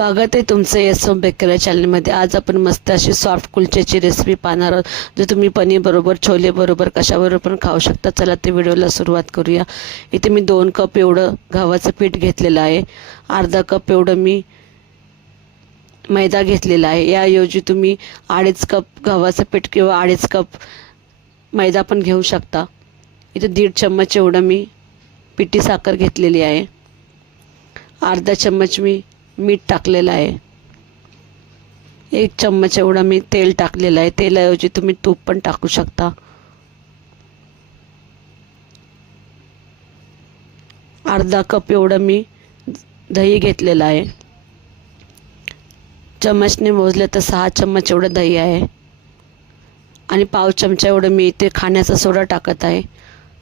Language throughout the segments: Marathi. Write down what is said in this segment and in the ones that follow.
स्वागत आहे तुमचं एस ओम बेकर चॅनलमध्ये आज आपण मस्त अशी सॉफ्ट कुलच्याची रेसिपी पाहणार आहोत. जे तुम्ही पनीर बरोबर छोले बरोबर कशाबरोबर पण खाऊ शकता. चला ते व्हिडिओला सुरुवात करूया. इथे मी दोन कप एवढं गव्हाचं पीठ घेतलेलं आहे. अर्धा कप एवढं मी मैदा घेतलेला आहे. याऐवजी तुम्ही अडीच कप गव्हाचं पीठ किंवा अडीच कप मैदा पण घेऊ शकता. इथे दीड चम्मच एवढं मी पिठी साखर घेतलेली आहे. अर्धा चम्मच मी मीठ टाकलेलं आहे. एक चम्मच एवढं मी तेल टाकलेलं आहे. तेलाऐवजी तुम्ही तूप पण टाकू शकता. अर्धा कप एवढं मी दही घेतलेलं आहे. चम्मचने मोजले तर सहा चम्मच एवढं दही आहे. आणि पाव चमचा एवढं मी इथे खाण्याचा सोडा टाकत आहे.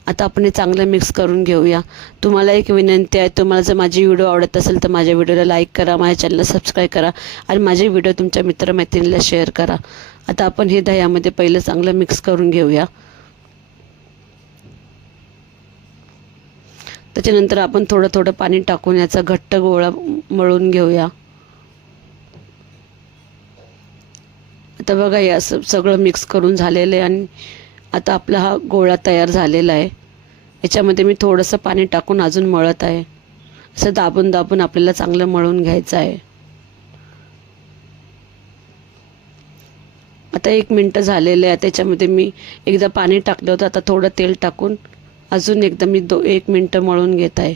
आता आपण हे चांगलं मिक्स करून घेऊया. तुम्हाला एक विनंती आहे तुम्हाला जर माझी व्हिडिओ आवडत असेल तर माझ्या व्हिडिओला लाईक करा माझ्या चॅनलला सबस्क्राईब करा आणि माझे व्हिडिओ तुमच्या मित्रमैत्रिणीला शेअर करा. आता आपण हे दह्यामध्ये पहिलं चांगलं मिक्स करून घेऊया. त्याच्यानंतर आपण थोडं थोडं पाणी टाकून याचा घट्ट गोळा मळून घेऊया. आता बघा या असं सगळं मिक्स करून झालेलं आहे आणि आता आपला हा गोळा तयार झालेला आहे. याच्यामध्ये मी थोडंसं पाणी टाकून अजून मळत आहे. असं दाबून दाबून आपल्याला चांगलं मळून घ्यायचं आहे. आता एक मिनटं झालेलं आहे. त्याच्यामध्ये मी एकदा पाणी टाकलं होतं. आता थोडं तेल टाकून अजून एकदा मी दो एक मिनटं मळून घेत आहे.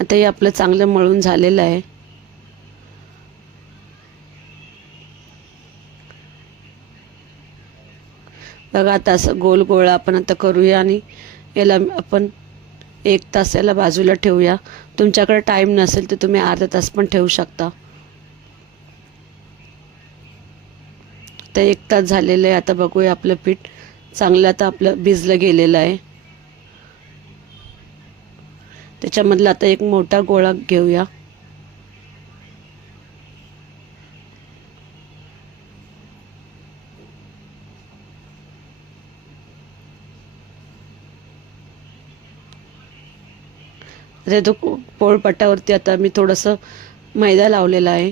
आता हे आपलं चांगलं मळून झालेलं आहे. बघा आता असं गोल गोळा आपण आता करूया आणि याला आपण एक तास याला बाजूला ठेवूया. तुमच्याकडे टाईम नसेल तर तुम्ही अर्धा तास पण ठेवू शकता. तर एक तास झालेलं आहे आता बघूया आपलं पीठ. चांगलं आता आपलं भिजलं गेलेलं आहे. त्याच्यामधला आता एक मोठा गोळा घेऊया. आता तो पोळपाटावरती आता मी थोडंसं मैदा लावलेला आहे.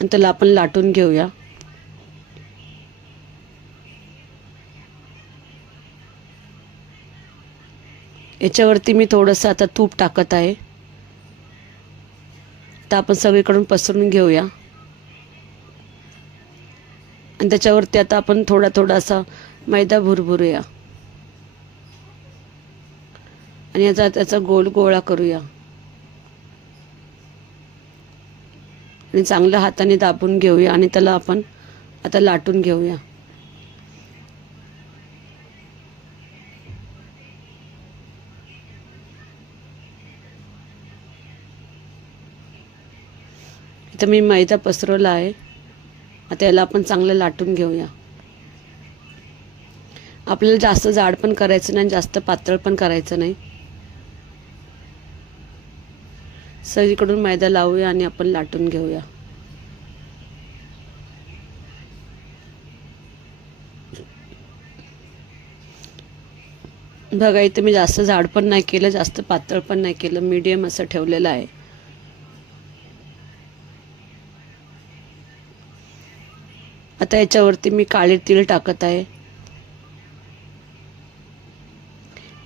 आणि त्याला आपण लाटून घेऊया. याच्यावरती मी थोडंसं आता तूप टाकत आहे. आता आपण सगळीकडून पसरून घेऊया. आणि त्याच्यावरती आता आपण थोडा थोडासा मैदा भुरभुरूया. आणि याचा त्याचा गोल गोळा करूया. आणि चांगल्या हाताने दाबून घेऊया आणि त्याला आपण आता लाटून घेऊया. इथं मी मैदा पसरवला आहे. आता याला आपण चांगलं लाटून घेऊया. आपल्याला जास्त जाड पण करायचं नाही जास्त पातळ पण करायचं नाही. सगळीकडून मैदा लावूया आणि आपण लाटून घेऊया. बघा इथे मी जास्त झाड पण नाही केलं जास्त पातळ पण नाही केलं मीडियम असं ठेवलेलं आहे. आता याच्यावरती मी काळे तीळ टाकत आहे.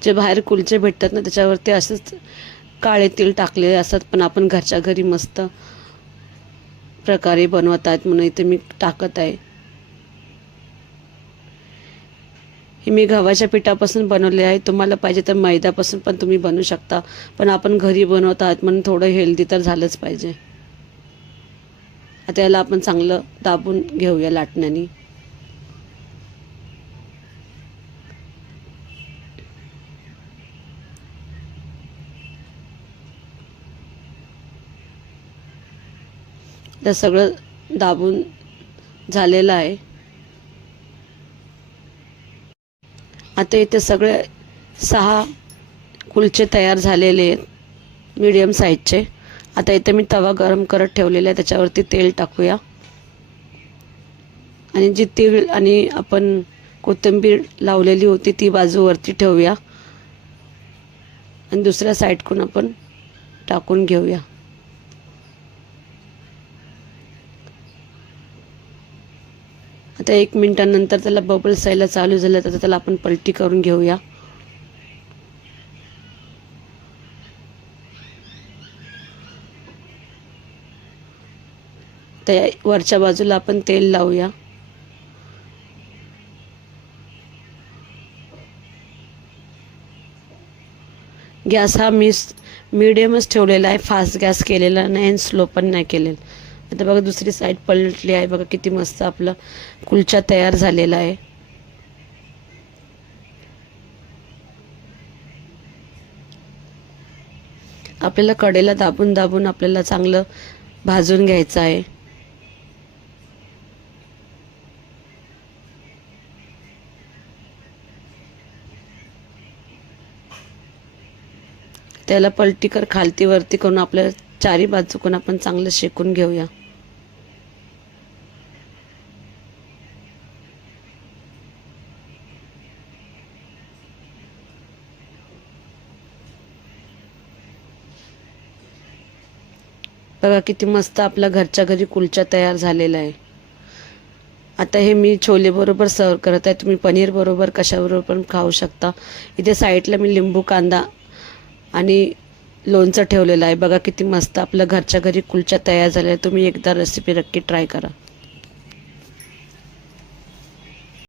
जे बाहेर कुलचे भेटतात ना त्याच्यावरती असंच काळे तीळ टाकलेले असतात पण आपण घरच्या घरी मस्त प्रकारे बनवत आहेत म्हणून इथे मी टाकत आहे. हे मी गव्हाच्या पिठापासून बनवले आहे. तुम्हाला पाहिजे तर मैद्यापासून पण तुम्ही बनवू शकता पण आपण घरी बनवत आहात म्हणून थोडं हेल्दी तर झालंच पाहिजे. आता याला आपण चांगलं दाबून घेऊया लाटण्याने. तर सगळं दाबून झालेलं आहे. आता इथे सगळे सहा कुलचे तयार झालेले आहेत मीडियम साईजचे आता इथे मी तवा गरम करत ठेवलेला आहे त्याच्यावरती तेल टाकूया. आणि जी तीळ आणि आपण कोथिंबीर लावलेली होती ती बाजूवरती ठेवूया. आणि दुसऱ्या साईडकडून आपण टाकून घेऊया. आता एक मिनटानंतर त्याला बबल्स यायला चालू झालं तर त्याला आपण पलटी करून घेऊया. त्या वरच्या बाजूला आपण तेल लावूया. गॅस हा मिस मिडियमच ठेवलेला आहे. फास्ट गॅस केलेला नाही आणि स्लो पण नाही केलेला. आता बघा दुसरी साईड पलटली आहे. बघा किती मस्त आपला कुलचा तयार झालेला आहे. आपल्याला कडेला दाबून दाबून आपल्याला चांगलं भाजून घ्यायचं आहे. त्याला पलटीकर खालती वरती करून आपल्याला चारी बाजूकून आपण चांगलं शेकून घेऊया. बघा किती मस्त आपला घरच्या घरी कुलचा तयार झालेला आहे. आता हे मी छोले बरोबर सर्व करत आहे. तुम्ही पनीर बरोबर कशाबरोबर पण खाऊ शकता. इथे साईडला मी लिंबू कांदा आणि लोणचं ठेवलेलं आहे. बघा किती मस्त आपलं घरच्या घरी कुलचा तयार झाला आहे तुम्ही एकदा रेसिपी नक्की ट्राय करा.